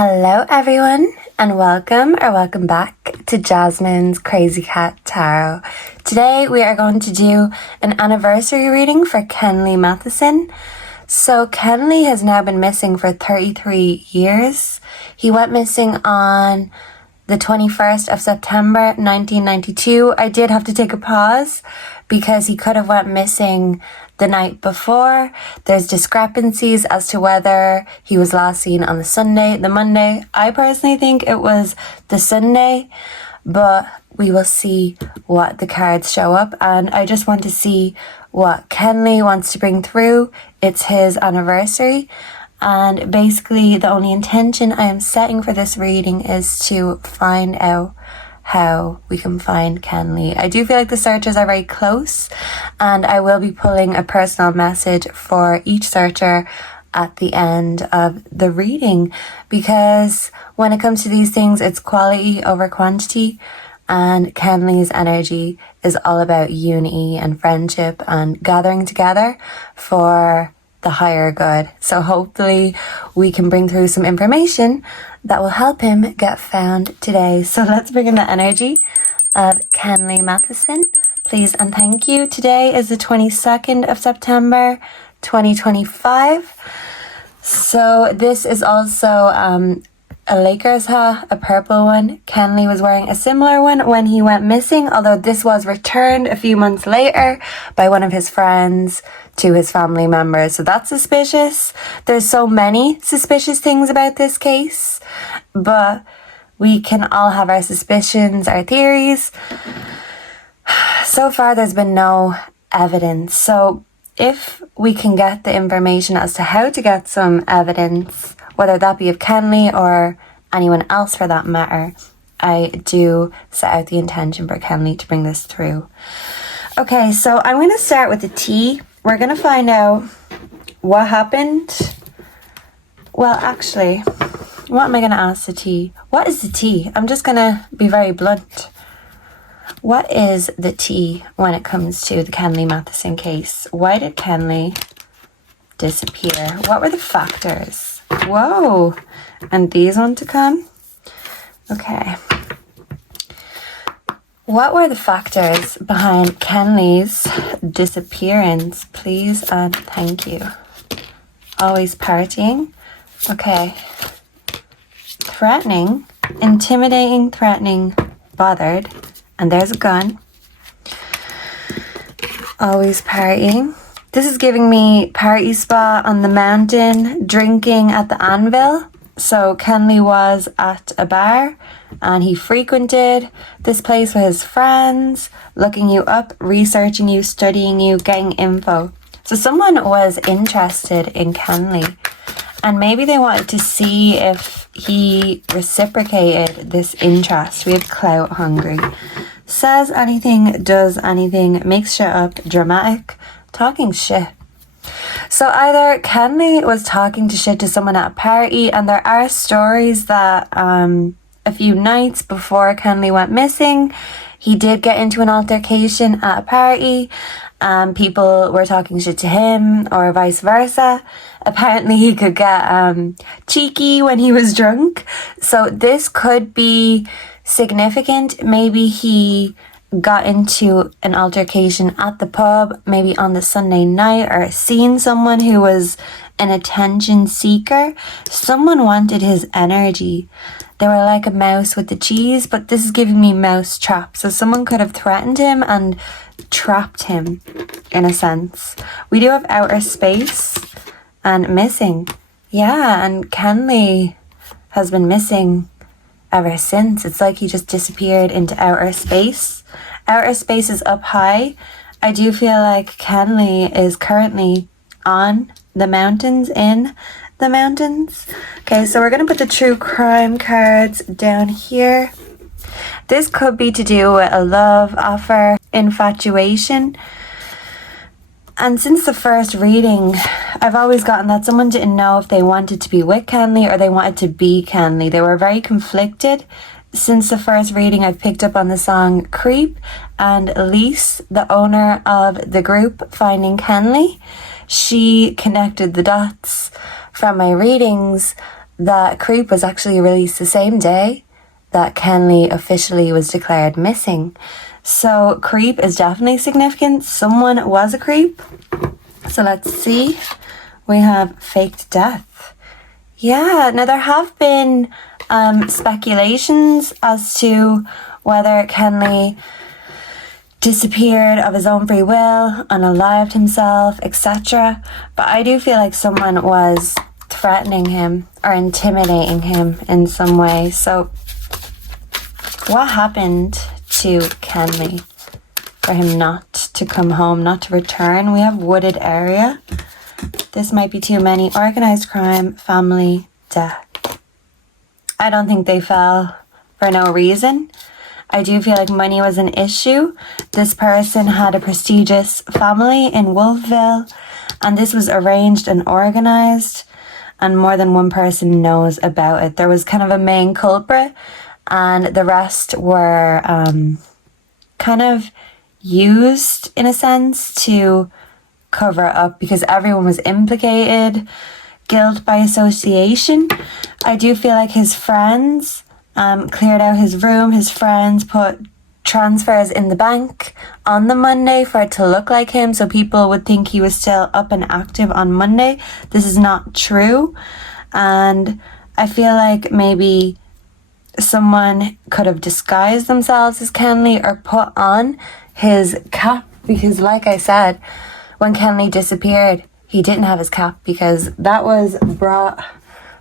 Hello everyone and welcome back to Jasmine's Crazy Cat Tarot. Today we are going to do an anniversary reading for Kenley Matheson. So Kenley has now been missing for 33 years. He went missing on the 21st of September 1992. I did have to take a pause because he could have went missing the night before. There's discrepancies as to whether he was last seen on the Sunday, the Monday. I personally think it was the Sunday, but we will see what the cards show up. And I just want to see what Kenley wants to bring through. It's his anniversary. And basically the only intention I am setting for this reading is to find out how we can find Kenley. I do feel like the searchers are very close, and I will be pulling a personal message for each searcher at the end of the reading, because when it comes to these things, it's quality over quantity, and Kenley's energy is all about unity and friendship and gathering together for the higher good. So hopefully we can bring through some information that will help him get found today. So let's bring in the energy of Kenley Matheson, please and thank you. Today is the 22nd of September 2025. So this is also a Lakers hat, a purple one. Kenley was wearing a similar one when he went missing, although this was returned a few months later by one of his friends to his family members. So that's suspicious. There's so many suspicious things about this case, but we can all have our suspicions, our theories. So far, there's been no evidence. So if we can get the information as to how to get some evidence, whether that be of Kenley or anyone else for that matter, I do set out the intention for Kenley to bring this through. Okay, so I'm going to start with the T. We're going to find out what happened. Well, actually, what am I going to ask the T? What is the T? I'm just going to be very blunt. What is the T when it comes to the Kenley Matheson case? Why did Kenley disappear? What were the factors? Whoa, and these want to come? Okay. What were the factors behind Kenley's disappearance, please and thank you? Always partying. Okay. Threatening, intimidating, threatening, bothered, and there's a gun. Always partying. This is giving me party spot on the mountain, drinking at the anvil. So Kenley was at a bar and he frequented this place with his friends, looking you up, researching you, studying you, getting info. So someone was interested in Kenley and maybe they wanted to see if he reciprocated this interest. We have clout hungry. Says anything, does anything, makes shit up, dramatic, talking shit. So either Kenley was talking to shit to someone at a party, and there are stories that a few nights before Kenley went missing, he did get into an altercation at a party. People were talking shit to him or vice versa. Apparently he could get cheeky when he was drunk. So this could be significant. Maybe he got into an altercation at the pub, maybe on the Sunday night, or seen someone who was an attention seeker. Someone wanted his energy. They were like a mouse with the cheese, but this is giving me mouse trap. So someone could have threatened him and trapped him in a sense. We do have outer space and missing. Yeah, and Kenley has been missing ever since. It's like he just disappeared into outer space. Outer space is up high. I do feel like Kenley is currently on the mountains, in the mountains. Okay, so we're going to put the true crime cards down here. This could be to do with a love offer, infatuation. And since the first reading, I've always gotten that someone didn't know if they wanted to be with Kenley or they wanted to be Kenley. They were very conflicted. Since the first reading, I've picked up on the song Creep, and Elise, the owner of the group Finding Kenley, she connected the dots from my readings that Creep was actually released the same day that Kenley officially was declared missing. So Creep is definitely significant. Someone was a creep. So let's see. We have faked death. Yeah, now there have been speculations as to whether Kenley disappeared of his own free will, unalived himself, etc. But I do feel like someone was threatening him or intimidating him in some way. So what happened to Kenley for him not to come home, not to return? We have wooded area. This might be too many. Organized crime, family, death. I don't think they fell for no reason. I do feel like money was an issue. This person had a prestigious family in Wolfville, and this was arranged and organized, and more than one person knows about it. There was kind of a main culprit, and the rest were kind of used, in a sense, to cover up because everyone was implicated. Guilt by association. I do feel like his friends cleared out his room. His friends put transfers in the bank on the Monday for it to look like him, so people would think he was still up and active on Monday. This is not true, and I feel like maybe someone could have disguised themselves as Kenley or put on his cap, because like I said, when Kenley disappeared, he didn't have his cap because that was brought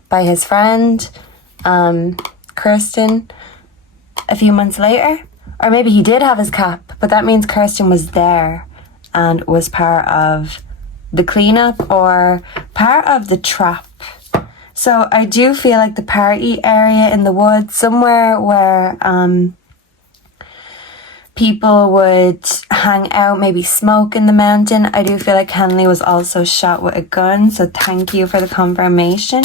by his friend, Kirsten, a few months later. Or maybe he did have his cap, but that means Kirsten was there and was part of the cleanup or part of the trap. So I do feel like the party area in the woods, somewhere where people would hang out, maybe smoke in the mountain. I do feel like Kenley was also shot with a gun, so thank you for the confirmation.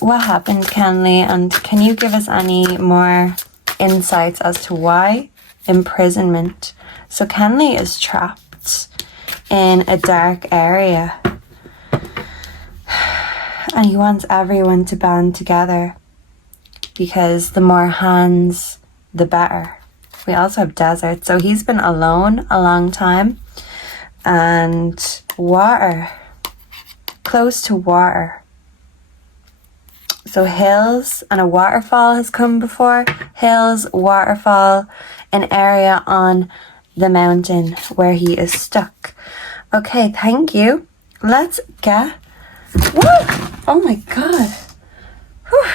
What happened, Kenley, and can you give us any more insights as to why imprisonment? So Kenley is trapped in a dark area, and he wants everyone to band together, because the more hands, the better. We also have desert, so he's been alone a long time. And water, close to water. So hills and a waterfall has come before. Hills, waterfall, an area on the mountain where he is stuck. Okay, thank you. Let's get... Whoa! Oh my god. Whew.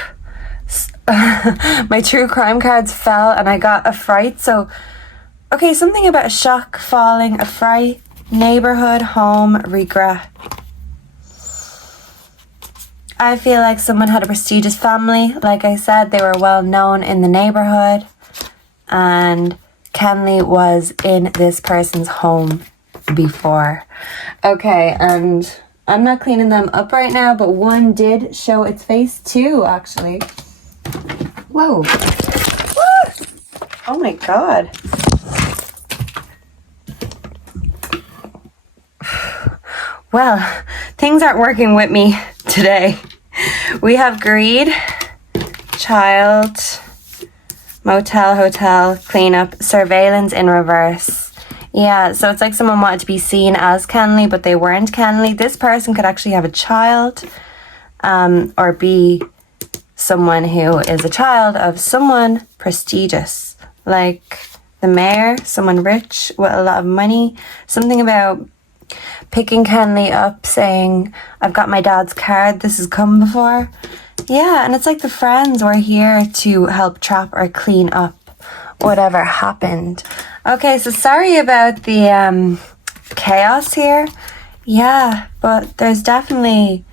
My true crime cards fell and I got a fright. So, okay, something about a shock, falling, a fright, neighborhood, home, regret. I feel like someone had a prestigious family. Like I said, they were well known in the neighborhood, and Kenley was in this person's home before. Okay, and I'm not cleaning them up right now, but one did show its face too, actually. Whoa. What? Oh my god. Well, things aren't working with me today. We have greed, child, motel, hotel, cleanup, surveillance in reverse. Yeah, so it's like someone wanted to be seen as Kenley, but they weren't Kenley. This person could actually have a child, or be someone who is a child of someone prestigious, like the mayor, someone rich with a lot of money. Something about picking Kenley up, saying, I've got my dad's card, this has come before. Yeah, and it's like the friends were here to help trap or clean up whatever happened. Okay, so sorry about the chaos here. Yeah, but there's definitely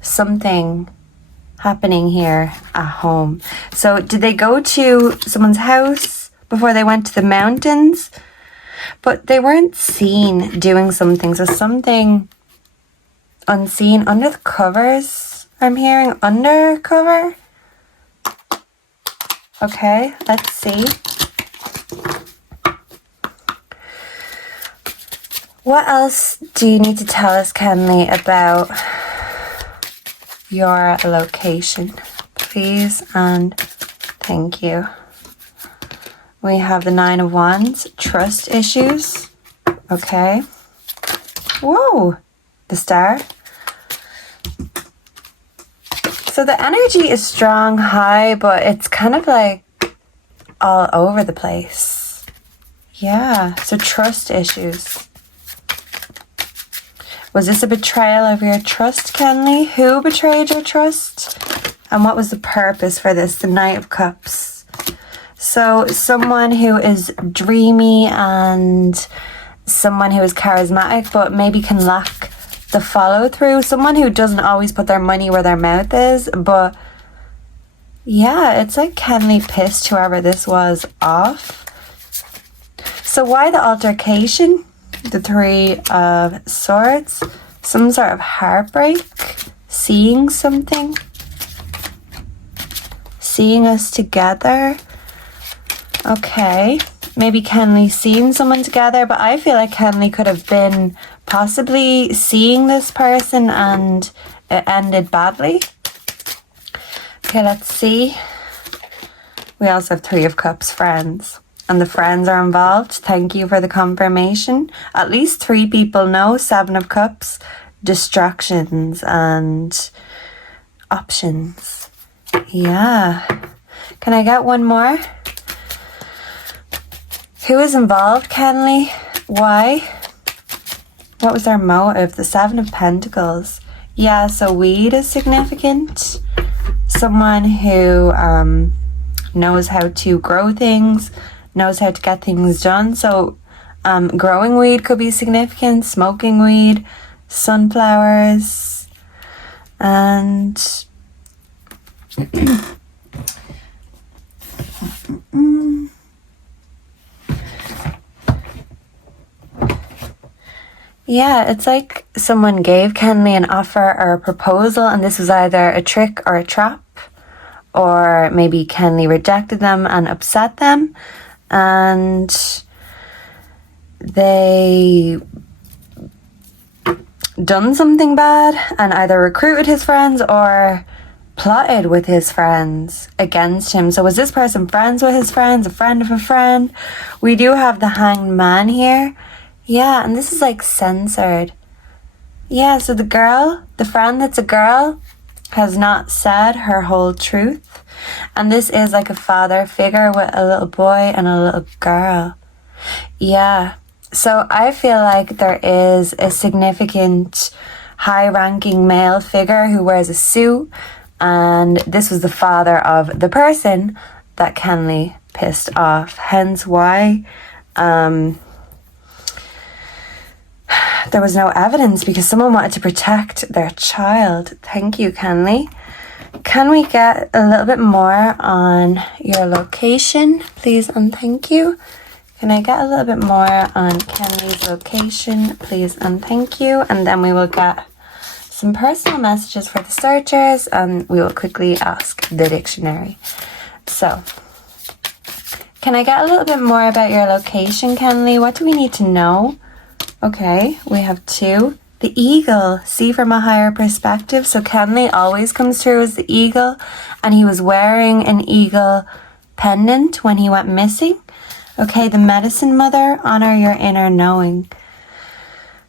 something happening here at home. So did they go to someone's house before they went to the mountains? But they weren't seen doing something. So something unseen under the covers. I'm hearing undercover. Okay, let's see. What else do you need to tell us, Kenley, about your location, please and thank you. We have the 9 of Wands, trust issues. Okay. Whoa, the Star. So the energy is strong, high, but it's kind of like all over the place. Yeah, so trust issues. Was this a betrayal of your trust, Kenley? Who betrayed your trust? And what was the purpose for this? The Knight of Cups. So someone who is dreamy and someone who is charismatic but maybe can lack the follow through. Someone who doesn't always put their money where their mouth is. But yeah, it's like Kenley pissed whoever this was off. So why the altercation? The 3 of Swords. Some sort of heartbreak. Seeing something. Seeing us together. Okay. Maybe Kenley seeing someone together, but I feel like Kenley could have been possibly seeing this person and it ended badly. Okay, let's see. We also have 3 of Cups, friends. And the friends are involved. Thank you for the confirmation. At least 3 people know. 7 of Cups, distractions and options. Yeah. Can I get one more? Who is involved, Kenley? Why? What was their motive? The 7 of Pentacles. Yeah, so weed is significant. Someone who knows how to grow things, knows how to get things done. So growing weed could be significant. Smoking weed, sunflowers, and yeah, it's like someone gave Kenley an offer or a proposal and this was either a trick or a trap, or maybe Kenley rejected them and upset them and they done something bad and either recruited his friends or plotted with his friends against him. So was this person friends with his friends, a friend of a friend? We do have the Hanged Man here. Yeah, and this is like censored. Yeah, so the girl, the friend that's a girl, has not said her whole truth. And this is like a father figure with a little boy and a little girl. Yeah, so I feel like there is a significant high-ranking male figure who wears a suit, and this was the father of the person that Kenley pissed off. Hence why there was no evidence, because someone wanted to protect their child. Thank you, Kenley. Can we get a little bit more on your location, please and thank you? Can I get a little bit more on Kenley's location, please and thank you? And then we will get some personal messages for the searchers and we will quickly ask the dictionary. So, can I get a little bit more about your location, Kenley? What do we need to know? Okay, we have 2. The eagle, see from a higher perspective. So Kenley always comes through as the eagle, and he was wearing an eagle pendant when he went missing. Okay, the medicine mother, honor your inner knowing.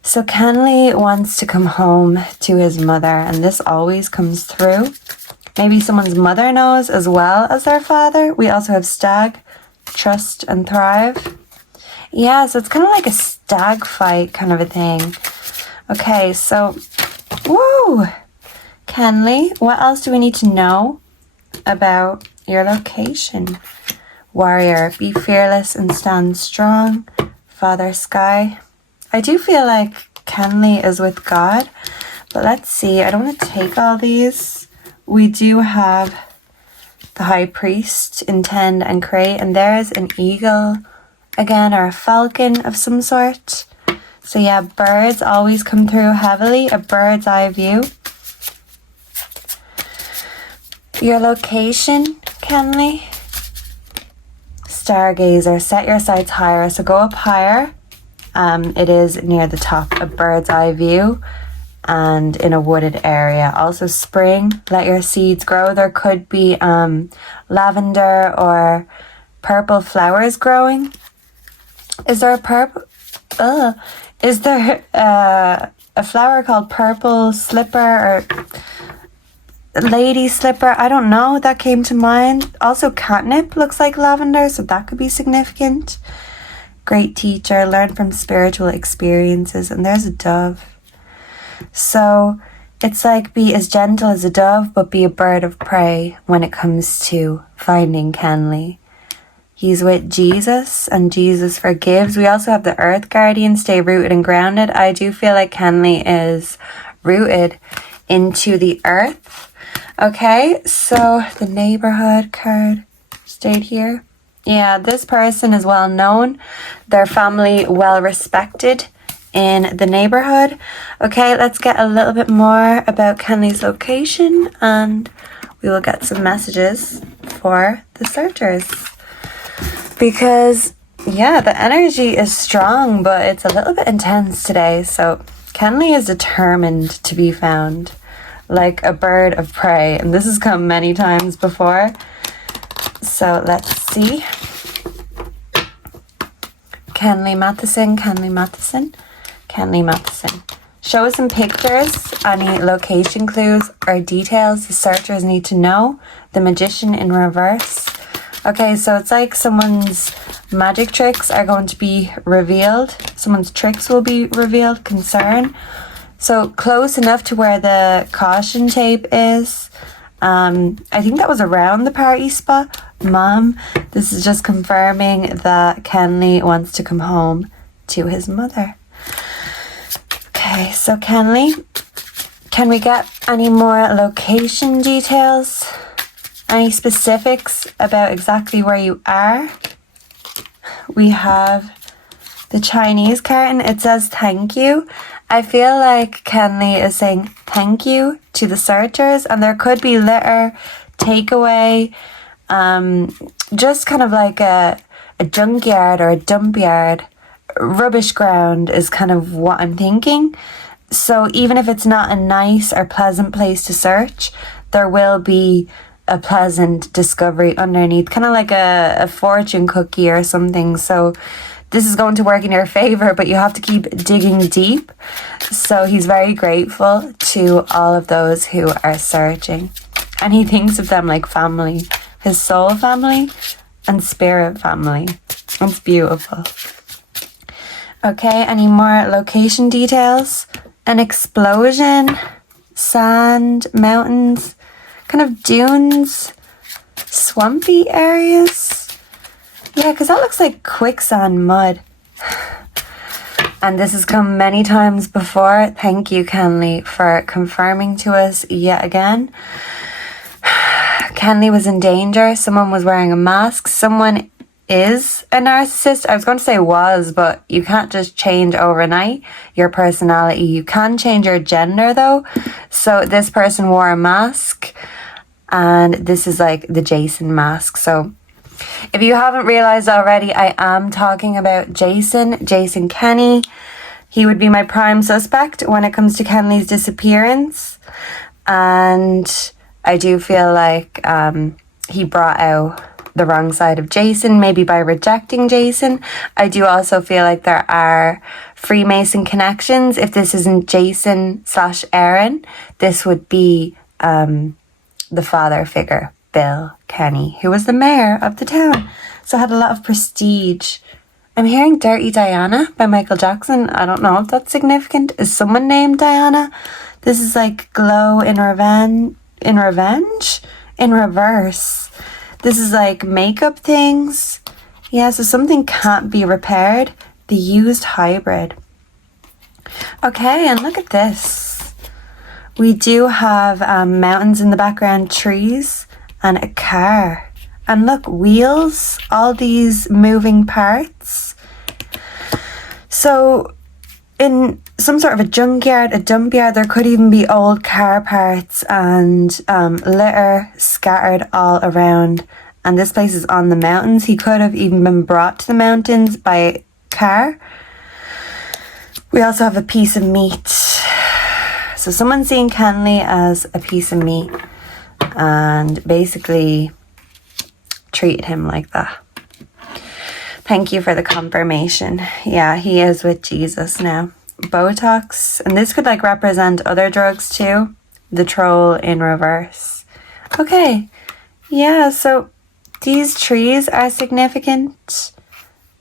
So Kenley wants to come home to his mother, and this always comes through. Maybe someone's mother knows as well as their father. We also have stag, trust and thrive. Yeah, so it's kind of like a stag fight kind of a thing. Okay, so, woo! Kenley, what else do we need to know about your location? Warrior, be fearless and stand strong. Father Sky. I do feel like Kenley is with God, but let's see. I don't want to take all these. We do have the High Priest, intend and create, and there's an eagle again, or a falcon of some sort. So yeah, birds always come through heavily, a bird's eye view. Your location, Kenley? Stargazer, set your sights higher. So go up higher. It is near the top, a bird's eye view. and in a wooded area. Also spring, let your seeds grow. There could be lavender or purple flowers growing. Is there a purple? Is there a flower called purple slipper or lady slipper? I don't know. That came to mind. Also catnip looks like lavender, so that could be significant. Great teacher, learn from spiritual experiences. And there's a dove. So it's like be as gentle as a dove, but be a bird of prey when it comes to finding Kenley. He's with Jesus and Jesus forgives. We also have the earth guardian, stay rooted and grounded. I do feel like Kenley is rooted into the earth. Okay, so the neighborhood card stayed here. Yeah, this person is well known. Their family well respected in the neighborhood. Okay, let's get a little bit more about Kenley's location and we will get some messages for the searchers. Because, yeah, the energy is strong, but it's a little bit intense today. So Kenley is determined to be found, like a bird of prey. And this has come many times before. So let's see. Kenley Matheson, Kenley Matheson, Kenley Matheson. Show us some pictures, any location clues or details the searchers need to know. The magician in reverse. Okay, so it's like someone's magic tricks are going to be revealed. Someone's tricks will be revealed. Concern. So close enough to where the caution tape is. I think that was around the party spot. Mom, this is just confirming that Kenley wants to come home to his mother. Okay, so Kenley, can we get any more location details? Any specifics about exactly where you are? We have the Chinese carton. It says thank you. I feel like Kenley is saying thank you to the searchers, and there could be litter, takeaway, just kind of like a junkyard or a dump yard. Rubbish ground is kind of what I'm thinking. So even if it's not a nice or pleasant place to search, there will be a pleasant discovery underneath, kind of like a fortune cookie or something. So this is going to work in your favor, but you have to keep digging deep. So he's very grateful to all of those who are searching, and he thinks of them like family, his soul family and spirit family. It's beautiful. Okay, any more location details? An explosion, sand, mountains, kind of dunes, swampy areas. Yeah, because that looks like quicksand mud. And this has come many times before. Thank you, Kenley, for confirming to us yet again. Kenley was in danger. Someone was wearing a mask. Someone is a narcissist. I was going to say was, but you can't just change overnight your personality. You can change your gender though. So this person wore a mask, and this is like the Jason mask. So if you haven't realized already, I am talking about Jason Kenny. He would be my prime suspect when it comes to Kenley's disappearance. And I do feel like he brought out the wrong side of Jason, maybe by rejecting Jason. I do also feel like there are Freemason connections. If this isn't Jason / Aaron, this would be the father figure, Bill Kenny, who was the mayor of the town, so had a lot of prestige. I'm hearing Dirty Diana by Michael Jackson. I don't know if that's significant. Is someone named Diana? This is like glow in revenge in reverse. This is like makeup things. Yeah, so something can't be repaired. The used hybrid. Okay, and look at this. We do have mountains in the background, trees, and a car. And look, wheels, all these moving parts. So in some sort of a junkyard, a dump yard, there could even be old car parts and litter scattered all around. And this place is on the mountains. He could have even been brought to the mountains by car. We also have a piece of meat. So someone's seeing Kenley as a piece of meat and basically treated him like that. Thank you for the confirmation. Yeah, he is with Jesus now. Botox, and this could like represent other drugs too. The troll in reverse. Okay, yeah, so these trees are significant,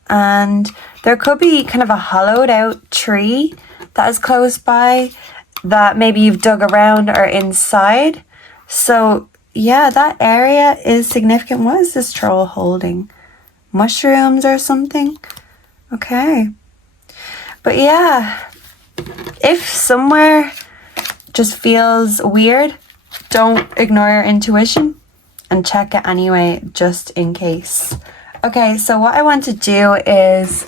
and there could be kind of a hollowed out tree that is close by that maybe you've dug around or inside. So yeah, that area is significant. What is this troll holding? Mushrooms or something? Okay. But yeah, if somewhere just feels weird, don't ignore your intuition and check it anyway, just in case. Okay, so what I want to do is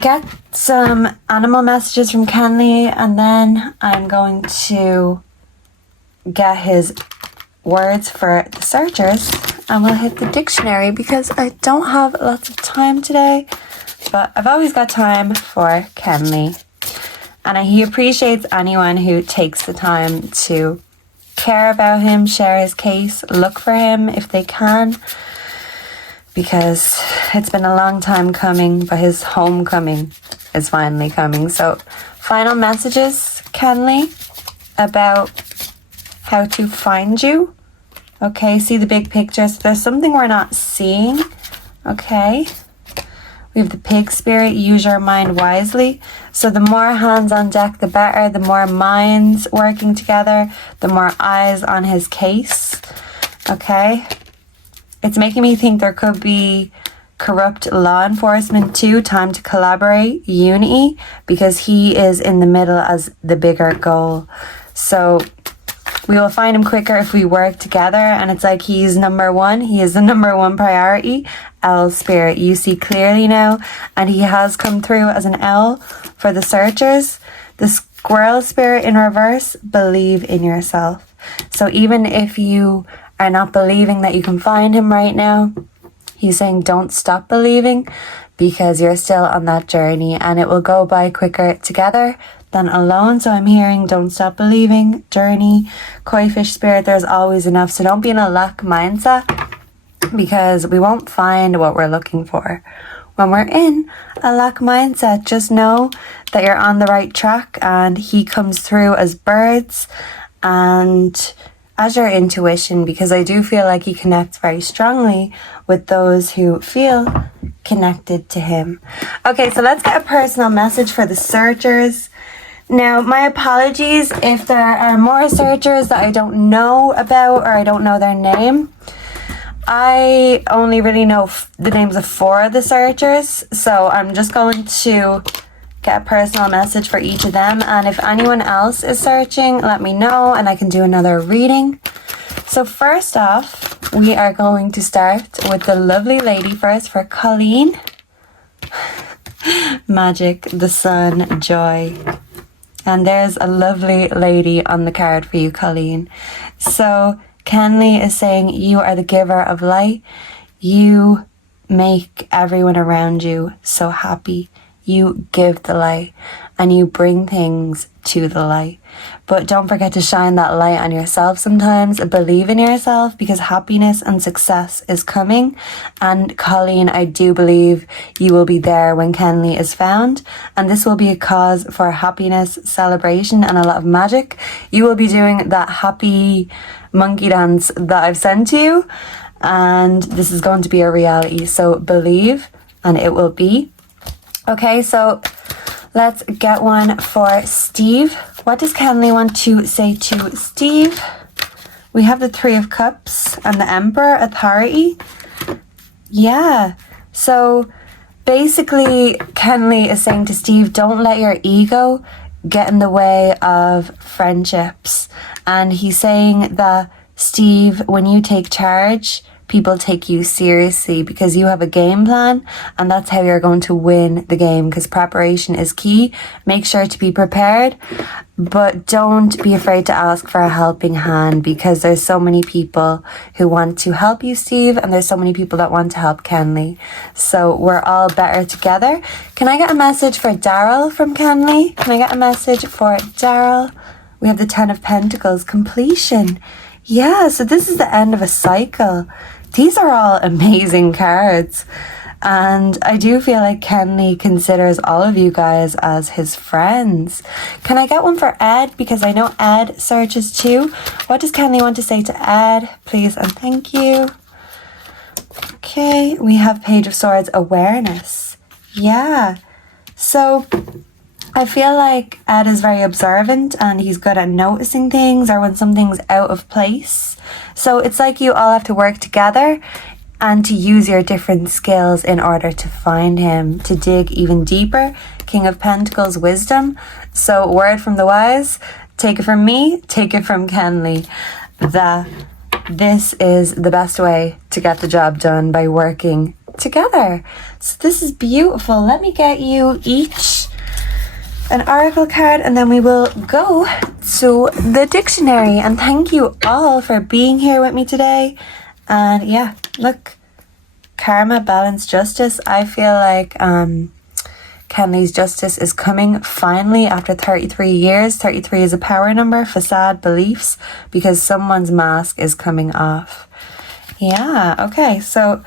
get some animal messages from Kenley, and then I'm going to get his words for the searchers, and we'll hit the dictionary because I don't have lots of time today, but I've always got time for Kenley, and he appreciates anyone who takes the time to care about him, share his case, look for him if they can, because it's been a long time coming, but his homecoming is finally coming. So final messages, Kenley, about how to find you. Okay, see the big picture. So there's something we're not seeing. Okay. We have the pig spirit, use your mind wisely. So the more hands on deck, the better. The more minds working together, the more eyes on his case. Okay. It's making me think there could be corrupt law enforcement too. Time to collaborate, unity, because he is in the middle as the bigger goal. So we will find him quicker if we work together, and it's like he's number one. He is the number one priority. L spirit, you see clearly now, and he has come through as an L for the searchers. The squirrel spirit in reverse, believe in yourself. So even if you are not believing that you can find him right now, he's saying don't stop believing, because you're still on that journey and it will go by quicker together than alone. So I'm hearing don't stop believing, journey, koi fish spirit, there's always enough. So don't be in a lack mindset, because we won't find what we're looking for. When we're in a lack mindset, just know that you're on the right track, and he comes through as birds and as your intuition, because I do feel like he connects very strongly with those who feel connected to him. Okay, so let's get a personal message for the searchers. Now, my apologies if there are more searchers that I don't know about or I don't know their name. I only really know the names of 4 of the searchers, so I'm just going to get a personal message for each of them, and if anyone else is searching, let me know and I can do another reading. So first off, we are going to start with the lovely lady first for Colleen. Magic, the sun, joy. And there's a lovely lady on the card for you, Colleen. So Kenley is saying you are the giver of light. You make everyone around you so happy. You give the light and you bring things to the light. But don't forget to shine that light on yourself sometimes. Believe in yourself, because happiness and success is coming. And Colleen, I do believe you will be there when Kenley is found. And this will be a cause for happiness, celebration, and a lot of magic. You will be doing that happy monkey dance that I've sent to you. And this is going to be a reality. So believe, and it will be. Okay, so let's get one for Steve. What does Kenley want to say to Steve? We have the 3 of Cups and the Emperor, authority. Yeah, so basically Kenley is saying to Steve, don't let your ego get in the way of friendships. And he's saying that, Steve, when you take charge, people take you seriously because you have a game plan, and that's how you're going to win the game, because preparation is key. Make sure to be prepared, but don't be afraid to ask for a helping hand, because there's so many people who want to help you, Steve, and there's so many people that want to help Kenley. So we're all better together. Can I get a message for Daryl from Kenley? Can I get a message for Daryl? We have the 10 of Pentacles, completion. Yeah, so this is the end of a cycle. These are all amazing cards. And I do feel like Kenley considers all of you guys as his friends. Can I get one for Ed? Because I know Ed searches too. What does Kenley want to say to Ed? Please and thank you. Okay, we have Page of Swords, awareness. Yeah, so I feel like Ed is very observant and he's good at noticing things or when something's out of place. So it's like you all have to work together and to use your different skills in order to find him, to dig even deeper. King of Pentacles, wisdom. So word from the wise, take it from me, take it from Kenley, that this is the best way to get the job done, by working together. So this is beautiful. Let me get you each an oracle card and then we will go to the dictionary. And thank you all for being here with me today. And yeah, look, karma, balance, justice. I feel like Kenley's justice is coming finally after 33 years. 33 is a power number, facade, beliefs, because someone's mask is coming off. Yeah, okay, so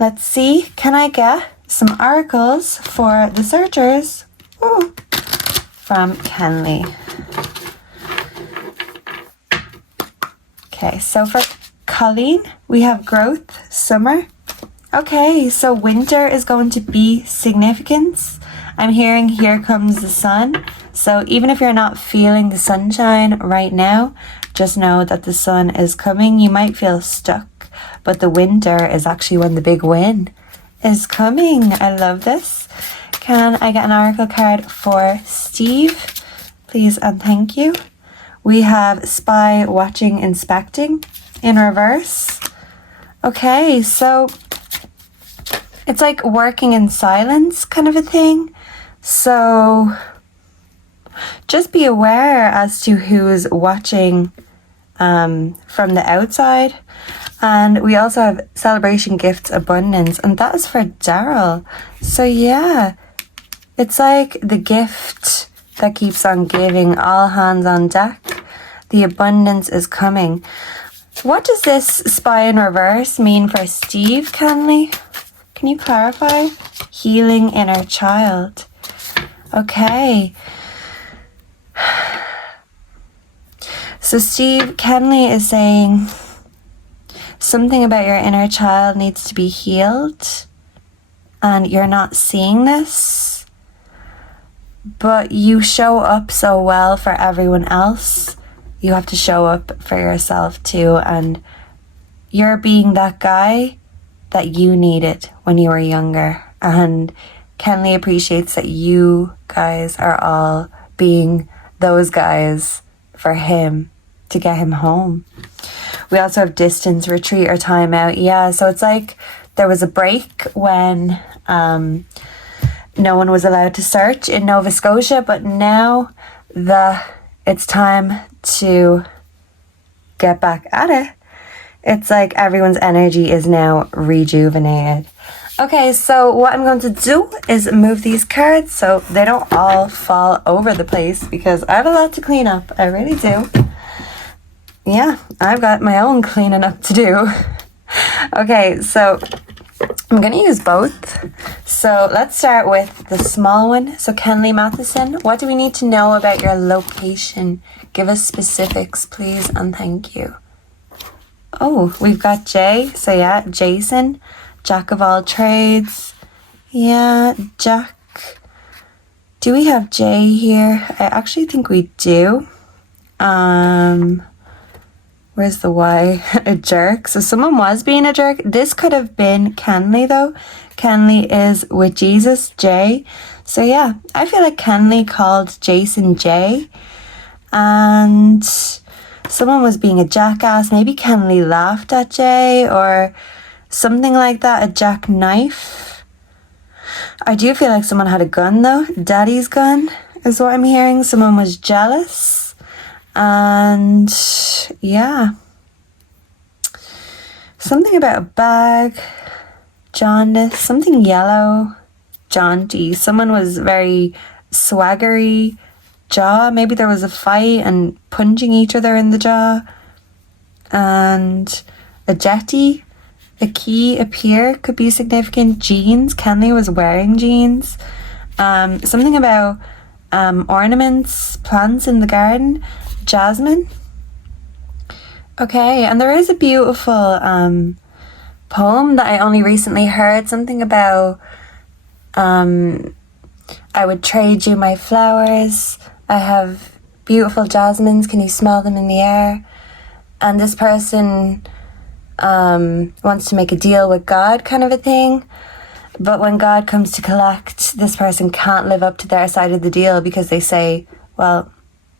let's see. Can I get some oracles for the searchers? Ooh. From Kenley. Okay, so for Colleen, we have growth, summer. Okay, so winter is going to be significance. I'm hearing here comes the sun. So even if you're not feeling the sunshine right now, just know that the sun is coming. You might feel stuck, but the winter is actually when the big win is coming. I love this. Can I get an oracle card for Steve? Please and thank you. We have spy, watching, inspecting in reverse. Okay, so it's like working in silence kind of a thing. So just be aware as to who is watching from the outside. And we also have celebration, gifts, abundance, and that is for Daryl. So yeah, it's like the gift that keeps on giving, all hands on deck. The abundance is coming. What does this spy in reverse mean for Steve, Kenley? Can you clarify? Healing inner child. Okay. So Steve, Kenley is saying something about your inner child needs to be healed and you're not seeing this, but you show up so well for everyone else. You have to show up for yourself too, and you're being that guy that you needed when you were younger. And Kenley appreciates that you guys are all being those guys for him to get him home. We also have distance, retreat, or time out. Yeah, so it's like there was a break when no one was allowed to search in Nova Scotia, but now it's time to get back at it. It's like everyone's energy is now rejuvenated. Okay, so what I'm going to do is move these cards so they don't all fall over the place, because I have a lot to clean up. I really do. Yeah, I've got my own cleaning up to do. Okay, so I'm going to use both. So let's start with the small one. So Kenley Matheson, what do we need to know about your location? Give us specifics, please, and thank you. Oh, we've got Jay. So yeah, Jason, Jack of all trades. Yeah, Jack. Do we have Jay here? I actually think we do. Where's the Y? A jerk. So someone was being a jerk. This could have been Kenley though. Kenley is with Jesus, Jay. So yeah, I feel like Kenley called Jason Jay. And Someone was being a jackass. Maybe Kenley laughed at Jay or something like that. A jackknife. I do feel like someone had a gun though. Daddy's gun is what I'm hearing. Someone was jealous. And yeah. Something about a bag. Jaundice. Something yellow. Jaunty. Someone was very swaggery. Jaw. Maybe there was a fight and punching each other in the jaw. And a jetty. A key, a pier could be significant. Jeans. Kenley was wearing jeans. Something about ornaments, plants in the garden. Jasmine. Okay, and there is a beautiful poem that I only recently heard. Something about I would trade you my flowers. I have beautiful jasmines. Can you smell them in the air? And this person wants to make a deal with God, kind of a thing. But when God comes to collect, this person can't live up to their side of the deal because they say, well,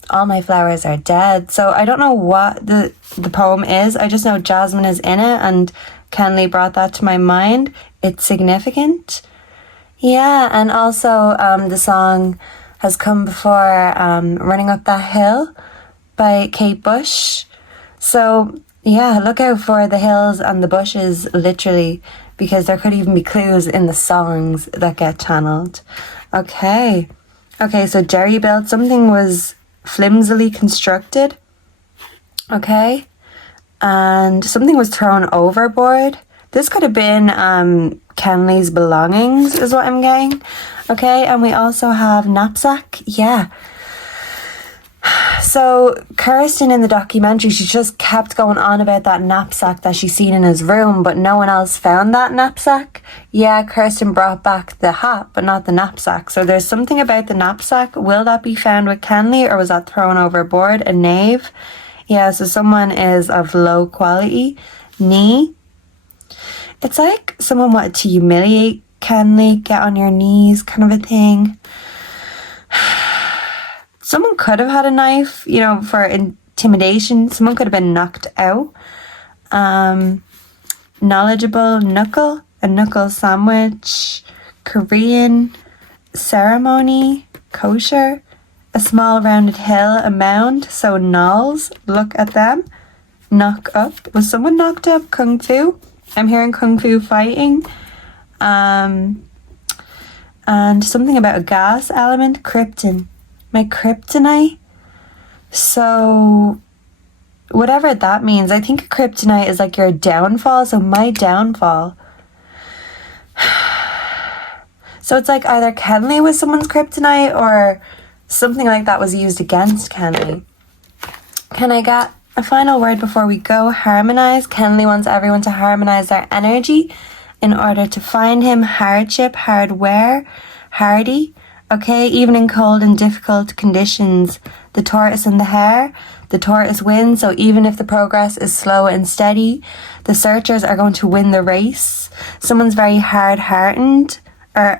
all my flowers are dead. So I don't know what the poem is. I just know jasmine is in it, and Kenley brought that to my mind. It's significant. Yeah, and also the song has come before, Running Up That Hill by Kate Bush. So yeah, look out for the hills and the bushes, literally, because there could even be clues in the songs that get channeled. Okay, so Jerry built something was flimsily constructed. Okay, and something was thrown overboard. This could have been Kenley's belongings, is what I'm getting. Okay, and we also have knapsack. Yeah. So Kirsten in the documentary, she just kept going on about that knapsack that she seen in his room, but no one else found that knapsack. Yeah, Kirsten brought back the hat, but not the knapsack. So there's something about the knapsack. Will that be found with Kenley, or was that thrown overboard? A knave? Yeah, so someone is of low quality. Knee. It's like someone wanted to humiliate Kenley, get on your knees, kind of a thing. Someone could have had a knife, you know, for intimidation. Someone could have been knocked out. Knowledgeable, knuckle, a knuckle sandwich. Korean, ceremony, kosher. A small rounded hill, a mound, so nulls, look at them. Knock up. Was someone knocked up? Kung fu? I'm hearing kung fu fighting. And something about a gas element, krypton. My kryptonite. So whatever that means, I think kryptonite is like your downfall. So my downfall. So it's like either Kenley was someone's kryptonite or something like that was used against Kenley. Can I get a final word before we go? Harmonize. Kenley wants everyone to harmonize their energy in order to find him. Hardship, hardware, hardy. Okay, even in cold and difficult conditions, the tortoise and the hare, the tortoise wins. So even if the progress is slow and steady, the searchers are going to win the race. Someone's very hard-hearted, or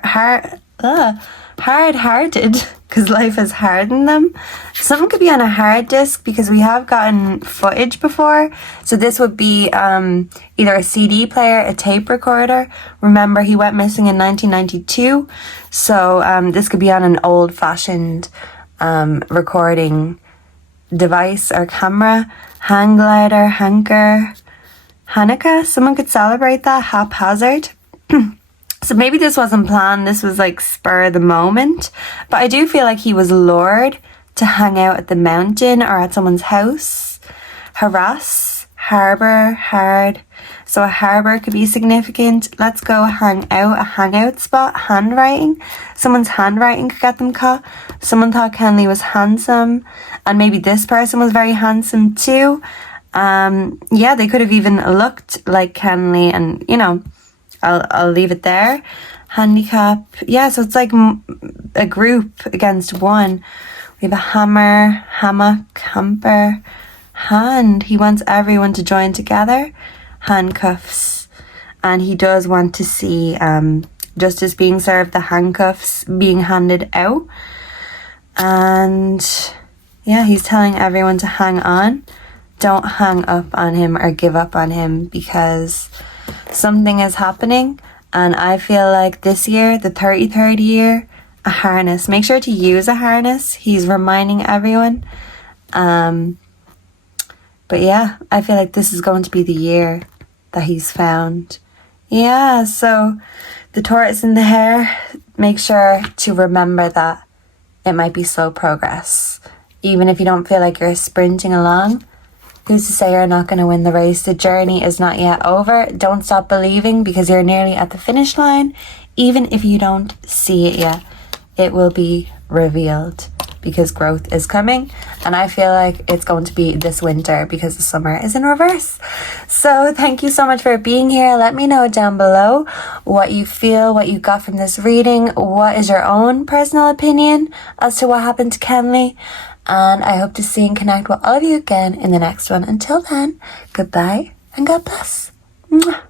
hard-hearted, because life has hardened them. Someone could be on a hard disk, because we have gotten footage before. So this would be either a CD player, a tape recorder. Remember, he went missing in 1992. So this could be on an old-fashioned recording device or camera. Hang glider, hanker, Hanukkah. Someone could celebrate that haphazard. So maybe this wasn't planned, this was like spur of the moment. But I do feel like he was lured to hang out at the mountain or at someone's house. Harass, harbour, hard. So a harbour could be significant. Let's go hang out, a hangout spot. Handwriting. Someone's handwriting could get them caught. Someone thought Kenley was handsome. And maybe this person was very handsome too. Yeah, they could have even looked like Kenley, and you know, I'll leave it there. Handicap. Yeah, so it's like a group against one. We have a hammer, hammock, hamper, hand. He wants everyone to join together. Handcuffs. And he does want to see justice being served, the handcuffs being handed out. And yeah, he's telling everyone to hang on. don't hang up on him or give up on him, because something is happening. And I feel like this year, the 33rd year, a harness. Make sure to use a harness. He's reminding everyone. But yeah, I feel like this is going to be the year that he's found. Yeah, so the tortoise and the hare, make sure to remember that it might be slow progress. Even if you don't feel like you're sprinting along, who's to say you're not going to win the race? The journey is not yet over. Don't stop believing, because you're nearly at the finish line. Even if you don't see it yet, it will be revealed, because growth is coming. And I feel like it's going to be this winter, because the summer is in reverse. So thank you so much for being here. Let me know down below what you feel, what you got from this reading. What is your own personal opinion as to what happened to Kenley? And I hope to see and connect with all of you again in the next one. Until then, goodbye and God bless. Mwah.